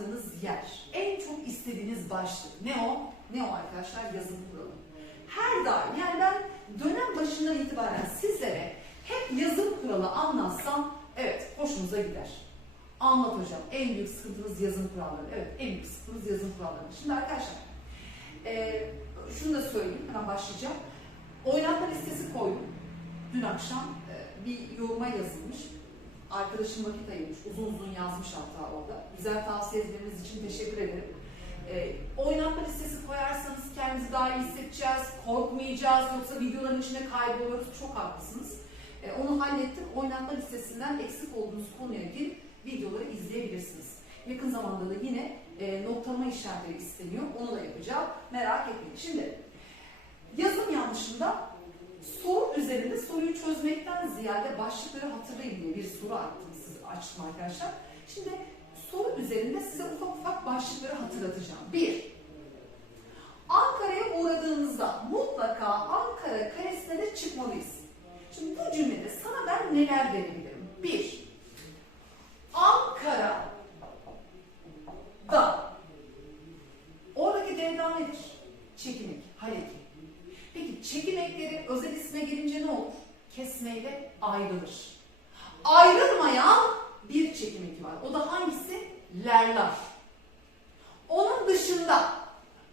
yaptığınız yer, en çok istediğiniz başlık ne o? Ne o arkadaşlar? Yazım kuralı. Her daim yani ben dönem başından itibaren sizlere hep yazım kuralı anlatsam evet hoşunuza gider. Anlat hocam. En büyük sıkıntımız yazım kuralları. Evet en büyük sıkıntımız yazım kuralları. Şimdi arkadaşlar eee, şunu da söyleyeyim hemen başlayacağım. Oynatma listesi koydum. Dün akşam eee, bir yoruma yazılmış. Arkadaşım vakit ayırmış. Uzun uzun yazmış hatta orada. Güzel tavsiyeleriniz için teşekkür ederim. Eee oynatma listesi koyarsanız kendimizi daha iyi hissedeceğiz, korkmayacağız yoksa videoların içinde kayboluyoruz. Çok haklısınız. Eee, onu hallettim. Oynatma listesinden eksik olduğunuz konuya girip videoları izleyebilirsiniz. Yakın zamanda da yine e, noktalama işaretleri isteniyor. Onu da yapacağım. Merak etmeyin. Şimdi yazım yanlışında soru üzerinde soruyu çözmekten ziyade başlıkları hatırlayın diye bir soru attım size açtım arkadaşlar. Şimdi soru üzerinde size ufak ufak başlıkları hatırlatacağım. Bir, Ankara'ya uğradığınızda mutlaka Ankara karesine de çıkmalıyız. Şimdi bu cümlede sana ben neler verebilirim? Bir, Ankara da oradaki devran nedir? Çekimek, haleki. Çekimekleri özel isme gelince ne olur? Kesmeyle ayrılır. Ayrılmayan bir çekimek var. O da hangisi? Lerler. Onun dışında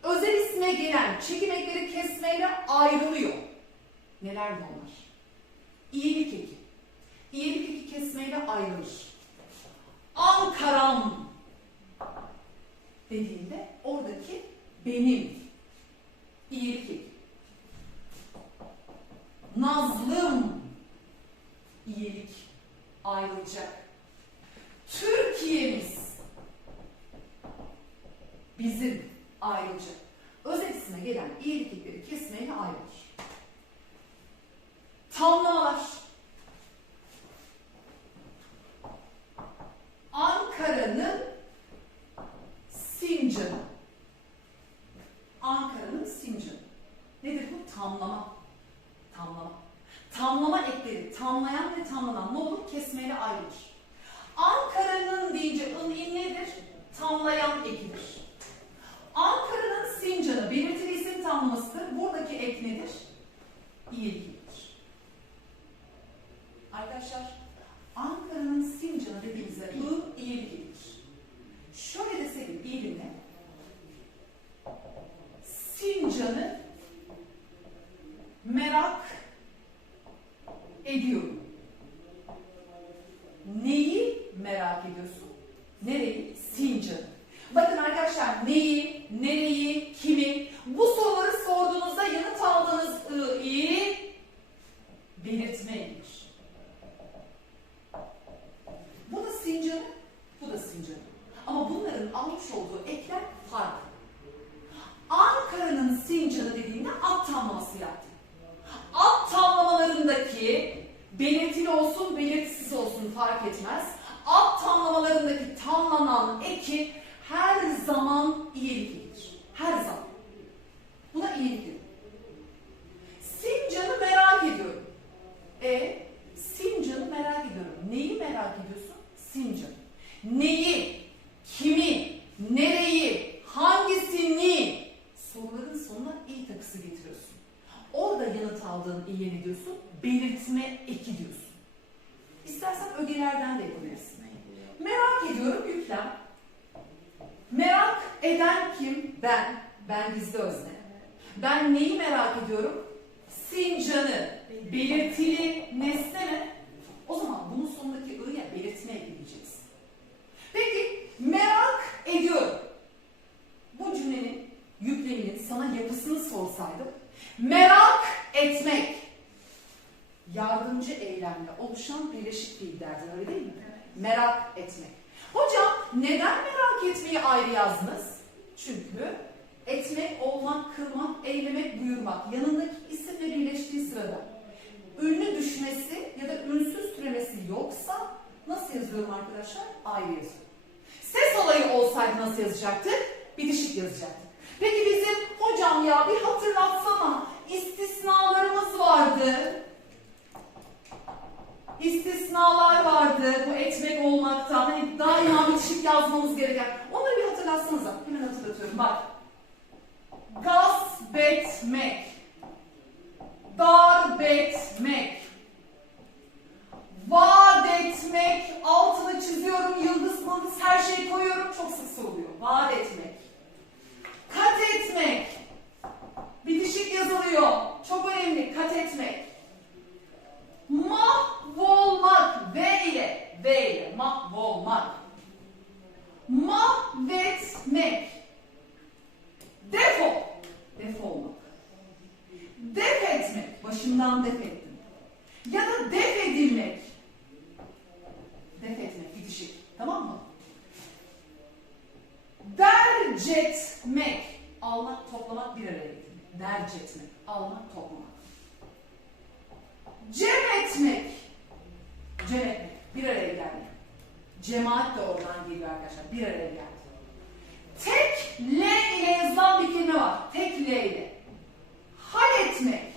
özel isme gelen çekimekleri kesmeyle ayrılıyor. Neler de onlar? İyilik eki. İyilik eki kesmeyle ayrılır. Ankaram dediğinde oradaki benim iyilik eki. Nazlım iyilik ayrılacak. Türkiye'miz bizim ayrılacak. Özel isme gelen iyilik ekleri kesmeyle ayrılır. Tamlamalar. Ankara'nın Sincan'ı. Ankara'nın Sincan'ı. Nedir bu? Tamlama. Tamlama. Tamlama ekleri, tamlayan ve tamlanan ne olur? Kesmeyle ayrılır. Ankara'nın deyince ın in nedir? Tamlayan ekidir. Ankara'nın Sincan'ı belirtili isim tamlamasıdır. Buradaki ek nedir? İyilik ekidir. Arkadaşlar, Ankara'nın Sincan'ı dediğimizde ı iyilik ekidir. Şöyle deseydim iyi dinle. Sincan'ı merak ediyorum. Neyi merak ediyorsun? Nereyi? Sincan'ı. Bakın arkadaşlar neyi, nereyi, kimi bu soruları sorduğunuzda yanıt aldığınız ı, i belirtme gelir. Bu da Sincan'ı, bu da Sincan'ı. Ama bunların almış olduğu ekler farklı. Ankara'nın Sincan'ı dediğinde alt tamlaması yaptı. Alt tamlamalarındaki belirtili olsun, belirtisiz olsun fark etmez. Alt tamlamalarındaki tamlanan eki her zaman iyilik ekidir. Her zaman. Buna iyilik denir. Sincan'ı merak ediyorum. E, Sincan'ı merak ediyorum. Neyi merak ediyorsun? Sincan. Neyi, kimi, nereyi, hangisini soruların sonuna i takısı getiriyorsun. Orada yanıt aldığın i'ye ne diyorsun? Belirtme eki diyorsun. İstersen ögelerden de yapabilirsin. Merak ediyorum yüklem. Merak eden kim? Ben. Ben gizli özne. Ben neyi merak ediyorum? Sincan'ı. Belirtili nesne mi? O zaman bunun sonundaki i'ye belirtme ekleyeceğiz. Peki merak ediyorum. Bu cümlenin yükleminin sana yapısını sorsaydım merak etmek yardımcı eylemle oluşan birleşik fiillerdir öyle değil mi? Merak etmek. Hocam neden merak etmeyi ayrı yazdınız? Çünkü etmek, olmak, kılmak, eylemek, buyurmak yanındaki isimle birleştiği sırada ünlü düşmesi ya da ünsüz türemesi yoksa nasıl yazıyorum arkadaşlar? Ayrı yazıyorum. Ses olayı olsaydı nasıl yazacaktık? Bitişik yazacaktık. Peki bizim hocam ya bir hatırlatsana istisnalarımız vardı. İstisnalar vardı bu etmek olmaktan. Hani daima bitişik yazmamız gereken. Onları bir hatırlatsanıza. Hemen hatırlatıyorum. Bak. Gasp etmek. Darp etmek. Vaat etmek. Altını çiziyorum. Yıldız mıldız her şeyi koyuyorum. Çok sık soruluyor. Vaat etmek. Kat etmek. Bitişik yazılıyor. Çok önemli. Kat etmek. Mahvolmak. V ile. V ile. Mahvolmak. Mahvetmek. Defol. Defolmak. Def etmek. Başımdan def ettim. Ya da def edilmek. Def etmek. Bitişik. Tamam mı? Dercetmek. Almak, toplamak bir araya getirmek. Dercetmek. Almak, toplamak. Cem etmek. Cem etmek. Bir araya gelmek. Cemaat de oradan geliyor arkadaşlar. Bir araya geldi. Tek L ile yazılan bir kelime var. Tek L ile. Halletmek.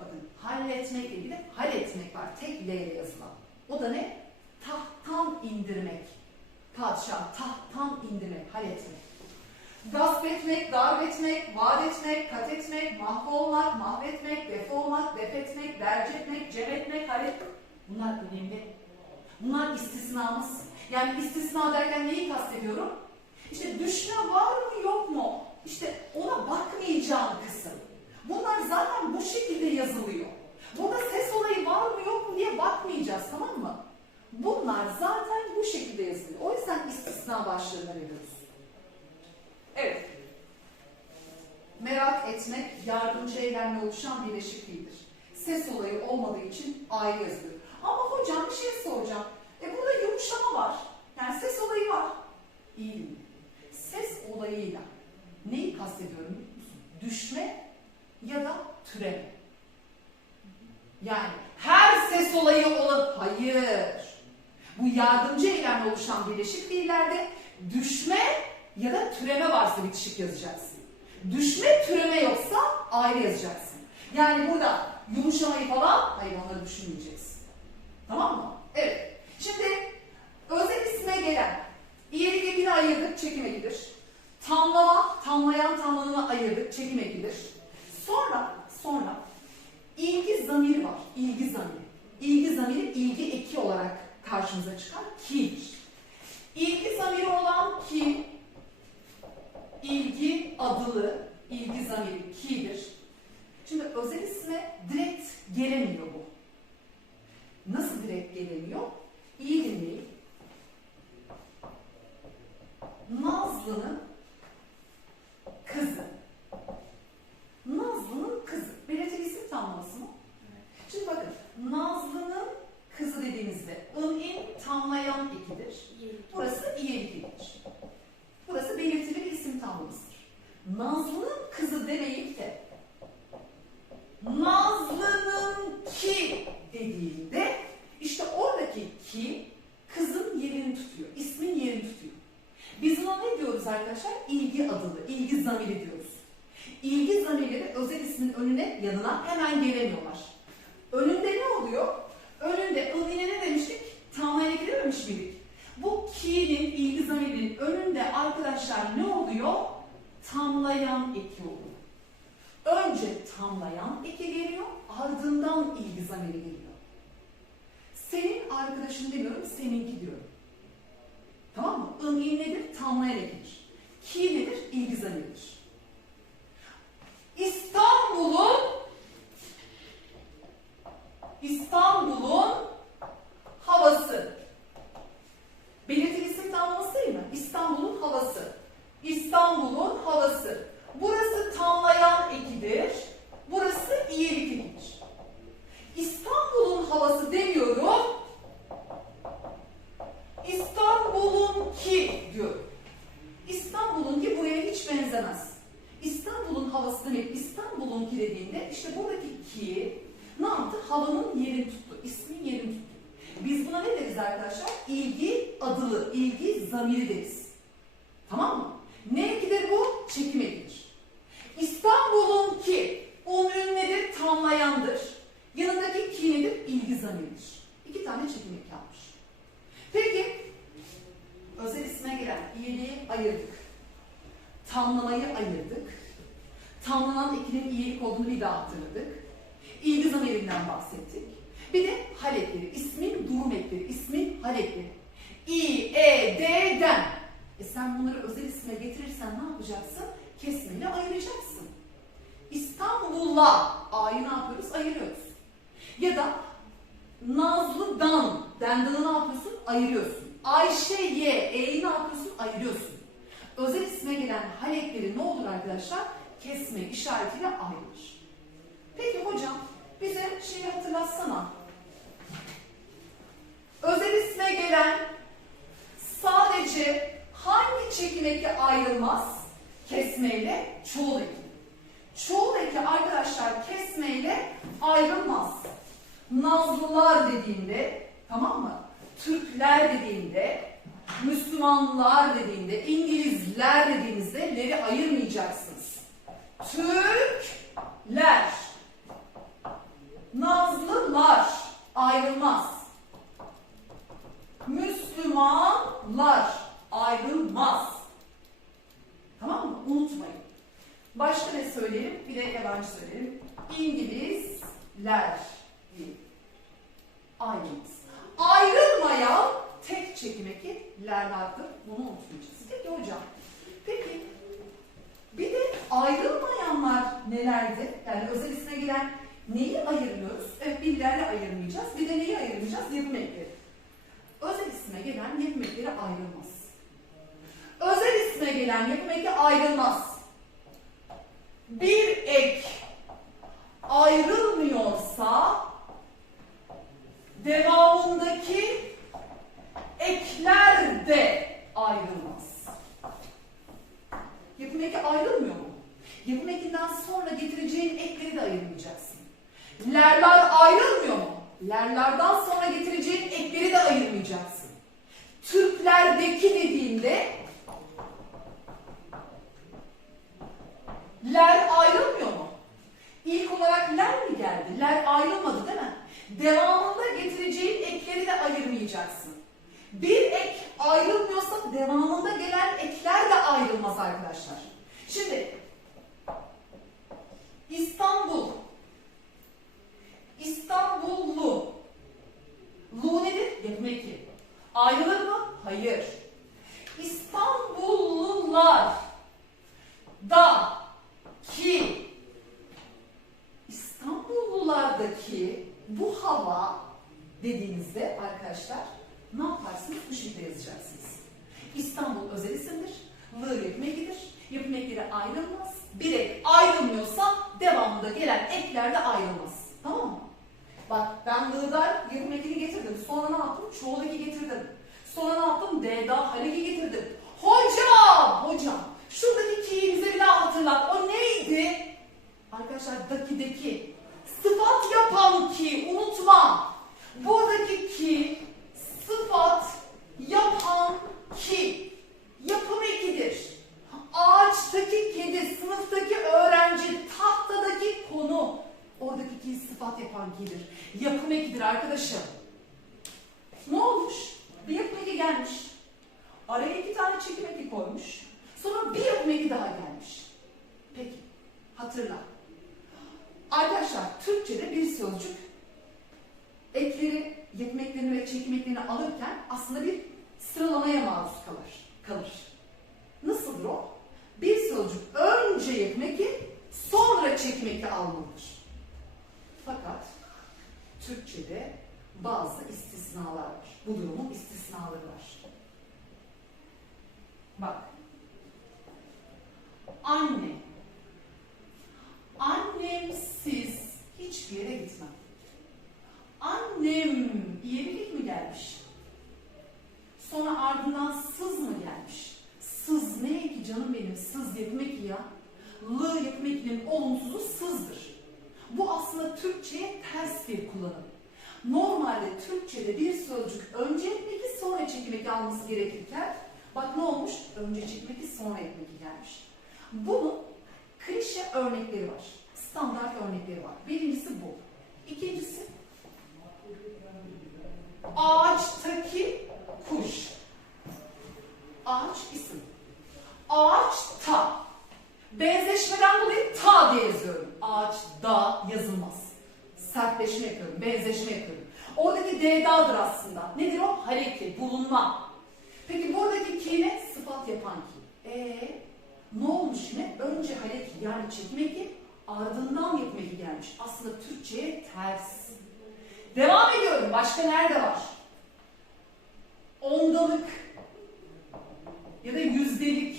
Bakın halletmekle ilgili halletmek var. Tek L ile yazılan. O da ne? Tahttan indirmek. Padişah tahttan indirmek, halletmek. Gasp etmek, darp etmek, vaat etmek, kat etmek, mahvolmak, mahvetmek, defolmak, def etmek, derc etmek, cem etmek, halletmek. Bunlar önemli. Bunlar istisnamız. Yani istisna derken neyi kastediyorum? İşte düşme var mı yok mu? İşte ona bakmayacağım kısım. Bunlar zaten bu şekilde yazılıyor. Burada ses olayı var mı yok mu diye bakmayacağız tamam mı? Bunlar zaten bu şekilde yazılıyor. O yüzden istisna başlığına veriyoruz. Evet. Merak etmek yardımcı eylemle oluşan birleşik fiildir. Ses olayı olmadığı için ayrı yazılıyor. Ama hocam bir şey soracağım. E burada yumuşama var. Yani ses olayı var. İyi dinle. Ses olayıyla neyi kastediyorum? Düşme ya da türeme. Yani her ses olayı olan hayır. Bu yardımcı eylemle oluşan birleşik fiillerde düşme ya da türeme varsa bitişik yazacaksın. Düşme türeme yoksa ayrı yazacaksın. Yani burada yumuşamayı falan hayır onları düşünmeyeceksin. Tamam mı? Evet. Şimdi özel isme gelen iyilik ekini ayırdık çekim ekidir. Tamlama, tamlayan tamlananı ayırdık çekim ekidir. Sonra, sonra ilgi zamiri var. İlgi zamiri. İlgi zamiri ilgi eki olarak karşımıza çıkan ki'dir. İlgi zamiri olan ki ilgi adılı ilgi zamiri ki'dir. Şimdi özel isme direkt gelemiyor bu. Nasıl direkt gelemiyor? İyi dinleyin. Nazlı'nın kızı. Nazlı'nın kızı. Belirtili isim tamlaması mı? Şimdi bakın. Nazlı'nın kızı dediğimizde ın in tamlayan ekidir. Burası iyilik ekidir. Burası belirtili bir isim tamlamasıdır. Nazlı'nın kızı demeyip de Nazlı'nın ki dediğinde işte oradaki ki kızın yerini tutuyor. ismin yerini tutuyor. Biz buna ne diyoruz arkadaşlar? İlgi adılı, ilgi zamiri diyoruz. İlgi zamirleri özel ismin önüne, yanına hemen gelemiyorlar. Önünde ne oluyor? Önünde ıline ne demiştik? Tamlayan eki dememiş miydik? Ki'nin, ilgi zamirinin önünde arkadaşlar ne oluyor? Tamlayan eki oluyor. Önce tamlayan eki geliyor, ardından ilgi zamiri geliyor. Senin arkadaşın demiyorum, seninki diyorum. Tamam mı? In, in nedir? Tamlayan ekidir. Ki nedir? İlgi zamiridir. İstanbul'un İstanbul'un havası. Belirtili isim tamlaması değil mi? İstanbul'un havası. İstanbul'un havası. Burası tamlayan ekidir. Burası iyilik ekidir. İstanbul'un havası demiyorum. İstanbul'un ki diyor. İstanbul'un ki buraya hiç benzemez. İstanbul'un havası demek İstanbul'un ki dediğinde işte buradaki ki ne yaptı? Havanın yerini tuttu. ismin yerini tuttu. Biz buna ne deriz arkadaşlar? İlgi adılı, ilgi zamiri deriz. Tamam mı? Ne ekidir bu? Çekim ekidir. İstanbul'un ki onun nedir? Tamlayandır. Yanındaki ki nedir? İlgi zamiridir. İki tane çekim eki almış. Peki özel isme gelen iyiliği ayırdık. Tamlamayı ayırdık. Tamlanan ekinin iyilik olduğunu bir daha hatırladık. İlgi zamirinden bahsettik. Bir de hal ekleri, ismin durum ekleri, ismin hal ekleri. İ, E, D, den. E sen bunları özel isme getirirsen ne yapacaksın? Kesmeyle ayıracaksın. İstanbul'la A'yı ne yapıyoruz? Ayırıyoruz. Ya da Nazlı'dan, dendanı ne yapıyorsun? Ayırıyorsun. Ayşe'ye, E'yi ne yapıyorsun? Ayırıyorsun. Özel isme gelen hal ekleri ne olur arkadaşlar? Kesme işaretiyle ayrılır. Peki hocam bize şeyi hatırlatsana. Özel isme gelen sadece hangi çekim eki ayrılmaz? Kesmeyle çoğul eki. Çoğul eki arkadaşlar kesmeyle ayrılmaz. Nazlılar dediğinde tamam mı? Türkler dediğinde, Müslümanlar dediğinde, İngilizler dediğinizde leri ayırmayacaksınız. Türkler, Nazlılar ayrılmaz. Müslümanlar ayrılmaz. Tamam mı? Unutmayın. Başka ne söyleyelim? Bir de yabancı söyleyelim. Diyelim. Ayrılmaz. Ayrılmayan tek çekim eki ler vardır. Bunu unutmayacağız. Peki hocam. Peki bir de ayrılmayanlar nelerdi? Yani özel isme gelen neyi ayırmıyoruz? Evet billerle ayırmayacağız. Bir de neyi ayırmayacağız? Yapım ekleri. Özel isme gelen yapım ekleri ayrılmaz. Özel isme gelen yapım eki ayrılmaz. Bir ek ayrılmıyorsa devamındaki ekler de ayrılmaz. Yapım eki ayrılmıyor mu? Yapım ekinden sonra getireceğin ekleri de ayırmayacaksın. Lerler ayrılmıyor mu? Lerlerden sonra getireceğin ekleri de ayırmayacaksın. Türklerdeki dediğinde ler olarak ler mi geldi? Ler ayrılmadı değil mi? Devamında getireceğin ekleri de ayırmayacaksın. Bir ek ayrılmıyorsa devamında gelen ekler de ayrılmaz arkadaşlar. Şimdi İstanbul İstanbullu Lu nedir? Yapım eki. Ayrılır mı? Hayır. İstanbullular da ki İstanbullulardaki bu hava dediğinizde arkadaşlar ne yaparsınız? Bu şekilde yazacaksınız. İstanbul özel isimdir. Lı yapım ekidir. Yapım ekleri ayrılmaz. Bir ek ayrılmıyorsa devamında gelen ekler de ayrılmaz. Tamam mı? Bak ben L'dan yapım ekini getirdim. Sonra ne yaptım? Çoğul eki getirdim. Sonra ne yaptım? D'da hal eki getirdim. Hocam! Hocam! Şuradaki ki'yi bize bir daha hatırlat. O neydi? Arkadaşlar dakideki sıfat yapan ki unutma. Buradaki ki sıfat yapan ki yapım ekidir. Ağaçtaki kedi, sınıftaki öğrenci, tahtadaki konu. Oradaki ki sıfat yapan kidir. Yapım ekidir arkadaşım. Ne olmuş? Bir yapım eki gelmiş. Araya iki tane çekim eki koymuş. Sonra bir yapım eki daha gelmiş. Peki, hatırla. Arkadaşlar, Türkçe'de bir sözcük ekleri, yapım eklerini ve çekim eklerini alırken aslında bir sıralamaya maruz kalır. kalır. Nasıldır o? Bir sözcük önce eki, sonra çekim eki almalıdır. Fakat Türkçe'de bazı istisnalar var. Bu durumun istisnaları var. Bak. Anne. Annemsiz hiçbir yere gitmem. Annem iyilik mi gelmiş? Sonra ardından sız mı gelmiş? Sız ne ki canım benim? Sız yapmak ya. Lı yapmak ekinin olumsuzu sızdır. Bu aslında Türkçe'ye ters bir kullanım. Normalde Türkçe'de bir sözcük önce ekmeki sonra çekimeki alması gerekirken bak ne olmuş? Önce çekimeki sonra ekmeki gelmiş. Bunun klişe örnekleri var. Standart örnekleri var. Birincisi bu. İkincisi ağaçtaki kuş. Ağaç isim. Ağaçta. Benzeşmeden dolayı ta diye yazıyorum. Ağaçta yazılmaz. Sertleşme yapıyorum, benzeşme yapıyorum. Oradaki D'dadır aslında. Nedir o? Hareki, bulunma. Peki buradaki ki ne? Sıfat yapan ki. Ee, ne olmuş yine? Önce hareki yani çekim eki, ardından yapım eki gelmiş. Aslında Türkçe'ye ters. Devam ediyorum. Başka nerede var? Ondalık ya da yüzdelik.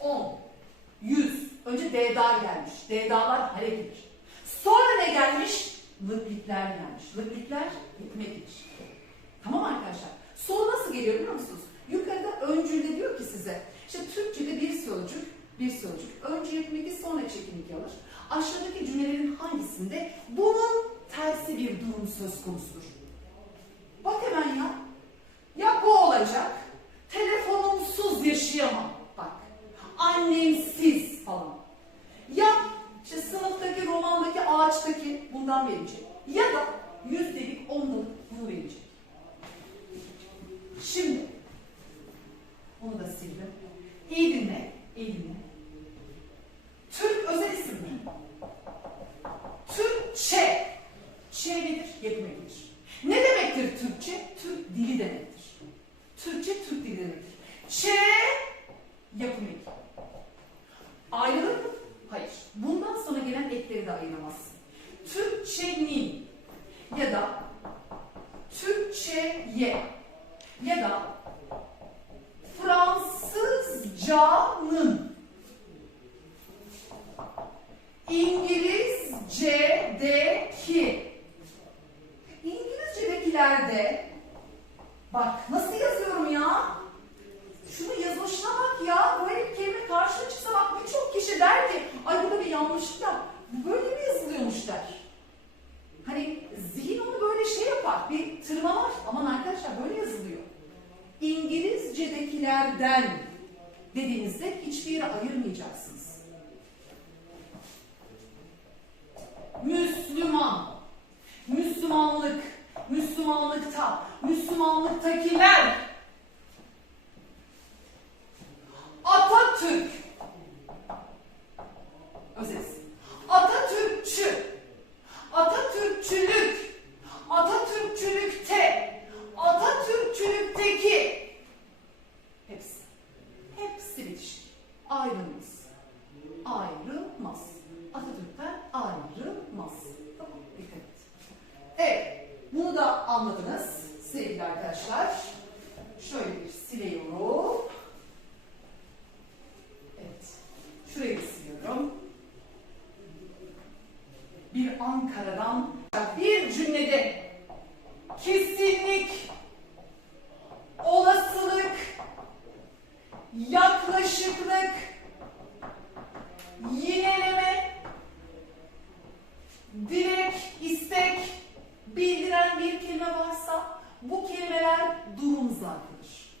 On, yüz. Önce D'dar gelmiş. D'dalar harekettir. Sonra ne gelmiş? Lıklikler gelmiş. Lıklikler gitmektir. Tamam arkadaşlar. Soru nasıl geliyor biliyor musunuz? Yukarıda öncülde diyor ki size, işte Türkçe'de bir sözcük, bir sözcük. Önce yapım eki sonra çekim eki alır. Aşağıdaki cümlelerin hangisinde bunun tersi bir durum söz konusudur? Bak hemen ya. Ya bu olacak. Telefonumsuz yaşayamam. Bak. Annemsiz falan. Ya işte sınıftaki, romandaki, ağaçtaki bundan verecek. Ya da yüzdelik, ondalık bunu verecek. Şimdi bunu da sildim. İyi dinle, iyi dinle. Türk özel isim mi? Türkçe. Ç nedir? Yapım ekidir. Ne demektir Türkçe? Türk dili demektir. Türkçe Türk dili demektir. Ç yapım eki. Ayrılır mı? Hayır. Bundan sonra gelen ekleri de ayıramazsın. Türkçenin ya da Türkçeye ya da Fransızcanın İngilizce'deki İngilizce'dekilerde bak nasıl yazıyorum ya? Şunu yazılışına bak ya. Böyle bir kelime karşına çıksa bak birçok kişi der ki ay burada bir yanlışlık. Bu böyle mi yazılıyormuş der. Hani böyle şey yapar. Bir tırmalar. Aman arkadaşlar böyle yazılıyor. İngilizce'dekilerden dediğinizde hiçbir yere ayırmayacaksınız. Müslüman, Müslümanlık, Müslümanlıkta, Müslümanlıktakiler, Atatürk, özet, Atatürkçü, Atatürkçülük, Atatürkçülükte, Atatürkçülükteki hepsi. Hepsi bitişik. Ayrılmaz. Ayrılmaz. Atatürk'ten ayrılmaz. Tamam, dikkat et. Evet, bunu da anladınız sevgili arkadaşlar. Şöyle bir siliyorum. Evet, şurayı siliyorum. Bir Ankara'dan bir cümlede kesinlik, olasılık, yaklaşıklık, yineleme, dilek, istek bildiren bir kelime varsa bu kelimeler durum zarfıdır.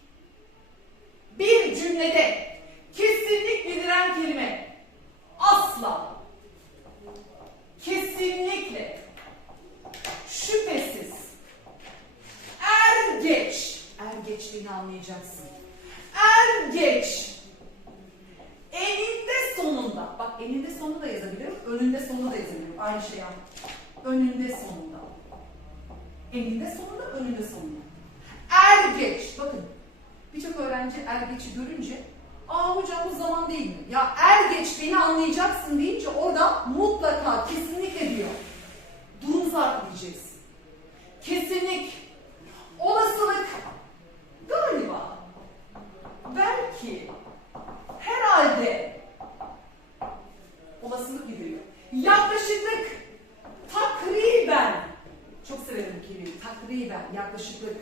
Bir cümlede kesinlik bildiren kelime asla, kesinlikle, şüphesiz, er geç, er geçtiğini anlayacaksın. Er geç, eninde sonunda, bak eninde sonunda da yazabilirim, önünde sonunda da yazabilirim. Aynı şey yani. Önünde sonunda. Eninde sonunda, önünde sonunda. Er geç, bakın birçok öğrenci er geçi görünce Aa hocam bu zaman değil mi? Ya er geç beni anlayacaksın deyince orada mutlaka kesinlikle diyor. Durum zarfı diyeceksin. Kesinlik, olasılık, galiba, belki, herhalde olasılık giriyor. Yaklaşıklık, takriben, çok severim kelimeyi, takriben, yaklaşıklık.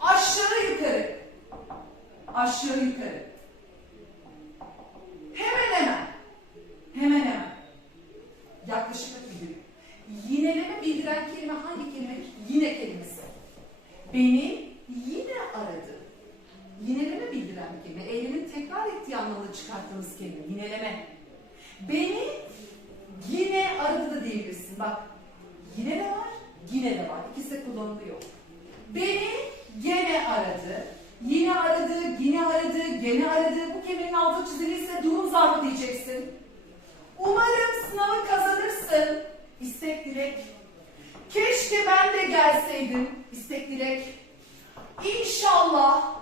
Aşağı yukarı, aşağı yukarı. Hemen hemen, hemen hemen. Yaklaşıklık giriyor. Yineleme bildiren kelime hangi kelime? Yine kelimesi. Beni yine aradı. Yineleme bildiren bir kelime. Eylemin tekrar anlamında çıkarttığımız kelime. Yineleme. Beni yine aradı da diyebilirsin. Bak yine de var, yine de var. İkisi de kullanılıyor. Beni gene aradı. Yine aradı, yine aradı, beni aradı. Bu kelimenin altı çiziliyse durum zarfı diyeceksin. Umarım sınavı kazanırsın. İstek dilek. Keşke ben de gelseydim. İstek dilek. İnşallah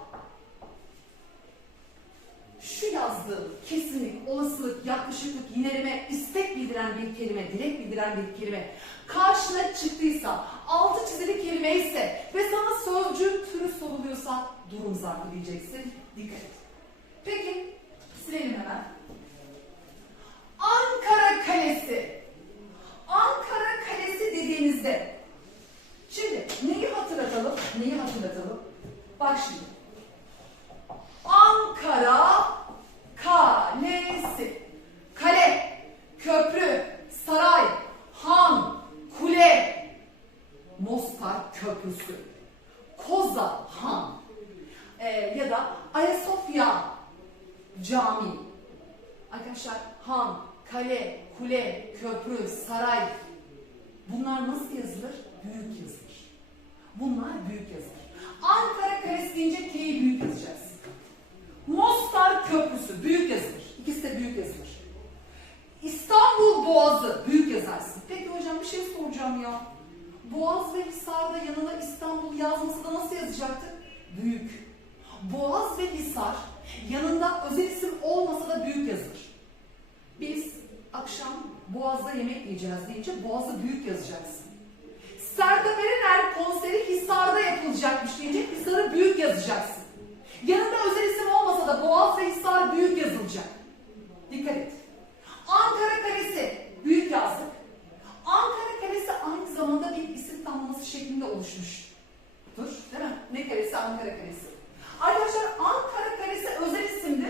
şu yazdığım kesinlik, olasılık, yaklaşıklık, yineleme, istek bildiren bir kelime, dilek bildiren bir kelime karşına çıktıysa, altı çizili kelime ise ve sana sözcük türü soruluyorsa durum zarfı diyeceksin. Dikkat et. Peki, silelim hemen. Ankara Kalesi. Ankara Kalesi dediğimizde şimdi neyi hatırlatalım? Neyi hatırlatalım? Bak şimdi. Ankara Kalesi. Kale, köprü, saray, han, kule, Mostar Köprüsü, Koza Han Ee, ya da Ayasofya Camii. Arkadaşlar han, kale, kule, köprü, saray bunlar nasıl yazılır? Büyük yazılır. Bunlar büyük yazılır. Ankara Kalesi deyince K'yi büyük yazacağız. Köprüsü büyük yazılır. İkisi de büyük yazılır. İstanbul Boğazı büyük yazarsın. Peki hocam bir şey soracağım ya. Boğaz ve Hisar'da yanına İstanbul yazması da nasıl yazacaktık? Büyük. Boğaz ve Hisar yanında özel isim olmasa da büyük yazılır. Biz akşam Boğaz'da yemek yiyeceğiz deyince Boğaz'ı büyük yazacaksın. Serdar Erener konseri Hisar'da yapılacakmış deyince Hisar'ı büyük yazacaksın. Yanında özel isim olmasa da Boğaz ve Hisar büyük yazılacak. Dikkat et. Ankara Kalesi büyük yazdık. Ankara Kalesi aynı zamanda bir isim tamlaması şeklinde oluşmuştur. Değil mi? Ne kalesi? Ankara Kalesi. Arkadaşlar Ankara Kalesi özel isimdir.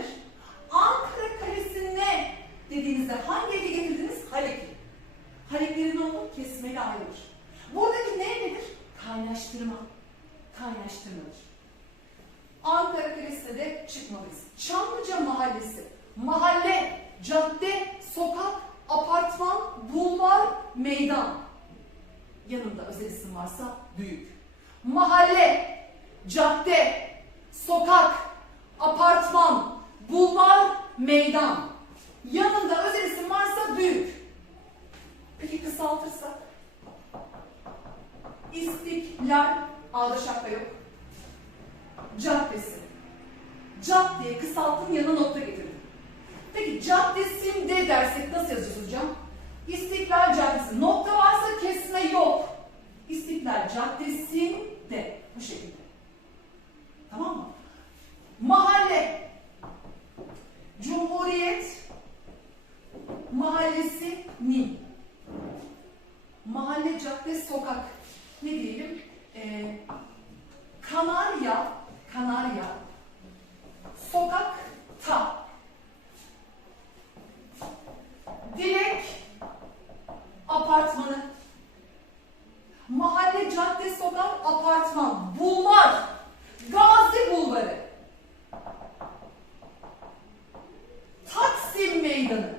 передано.